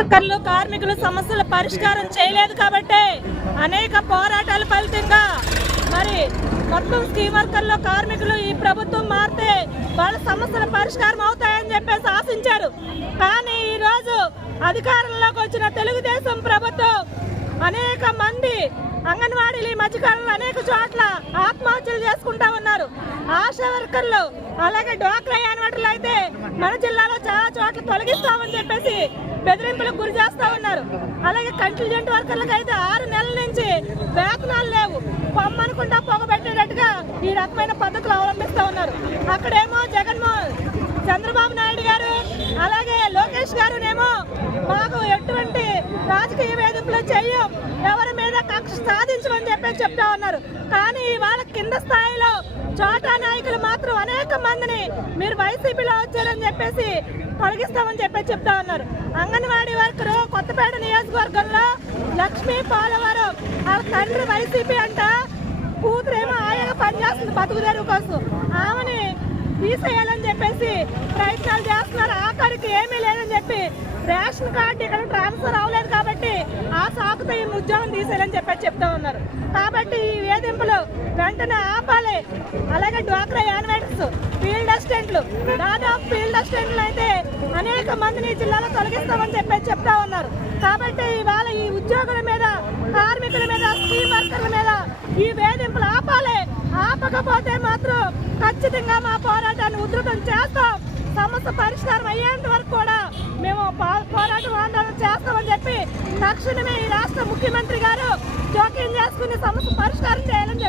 వర్కర్లు కార్మికులు సమస్యల పరిష్కారం చేయలేదు కాబట్టి అనేక పోరాటాల ఫలితంగా మరి మొత్తం స్కీమ్ వర్కర్లు కార్మికులు ఈ ప్రభుత్వం మారితే వాళ్ళ సమస్యల పరిష్కారం అవుతాయని చెప్పేసి ఆశించారు. కానీ ఈ రోజు అధికారంలోకి వచ్చిన తెలుగుదేశం ప్రభుత్వం అనేక మంది అంగన్వాడీలు ఈ మధ్యకాలంలో అనేక చోట్ల ఆత్మ చేసుకుంటా ఉన్నారు. ఆశా వర్కర్లు అలాగే డ్వాక్రా యాన్వర్టర్లు అయితే మన జిల్లాలో చాలా చోట్ల తొలగిస్తామని చెప్పేసి బెదిరింపులకు గురి చేస్తా ఉన్నారు. అలాగే కంటిల్జెంట్ వర్కర్లకు అయితే ఆరు నెలల నుంచి వేతనాలు లేవు. పొమ్మనుకుంటా పొగబెట్టేటట్టుగా ఈ రకమైన పద్ధతులు అవలంబిస్తా ఉన్నారు. అక్కడేమో జగన్మోహన్ చంద్రబాబు నాయుడు గారు అలాగే లోకేష్ గారు రాజకీయ వేధింపులు చేయం. ఎవరి మీద కక్ష సాధించమని చెప్పి చెప్తా ఉన్నారు. కానీ వాళ్ళ కింద స్థాయిలో చోటా నాయకులు మాత్రం అనేక మందిని మీరు వైసీపీలో వచ్చారని చెప్పేసి తొలగిస్తామని చెప్పి చెప్తా ఉన్నారు. అంగన్వాడీ వర్కరు కొత్తపేట నియోజకవర్గంలో లక్ష్మీ పోలవరం వాళ్ళ తండ్రి వైసీపీ అంట కూతురేమో ఆయన పనిచేస్తుంది బతుకుదేరు కోసం. ఆమెని తీసేయాలని చెప్పేసి ఏమీ లేదని చెప్పి రేషన్ కార్డు ఇక్కడ ట్రాన్స్ఫర్ అవ్వలేదు కాబట్టి ఆ సాకుతో ఈ ఉద్యోగం తీసేయాలని చెప్పి చెప్తా ఉన్నారు. కాబట్టి ఈ వేధింపులు వెంటనే ఆపాలి. అలాగే డ్వాక్రా యాన్వేటర్స్ ఫీల్డ్ అసిస్టెంట్లు దాదాపు ఫీల్డ్ అసిస్టెంట్లు అయితే అనేక మందిని జిల్లాలో తొలగిస్తామని చెప్పి చెప్తా ఉన్నారు. కాబట్టి ఇవాళ ఈ ఉద్యోగుల మీద కార్మికుల మీద స్కీమ్ వర్కర్ల మీద ఈ వేధింపులు ఆపాలి. ఆపకపోతే మాత్రం ఖచ్చితంగా మా పోరాటాన్ని ఉద్ర సమస్య పరిష్కారం అయ్యేంత వరకు కూడా మేము పోరాటం ఆందోళన చేస్తామని చెప్పి తక్షణమే ఈ రాష్ట్ర ముఖ్యమంత్రి గారు జోక్యం చేసుకుని సమస్య పరిష్కారం చేయాలని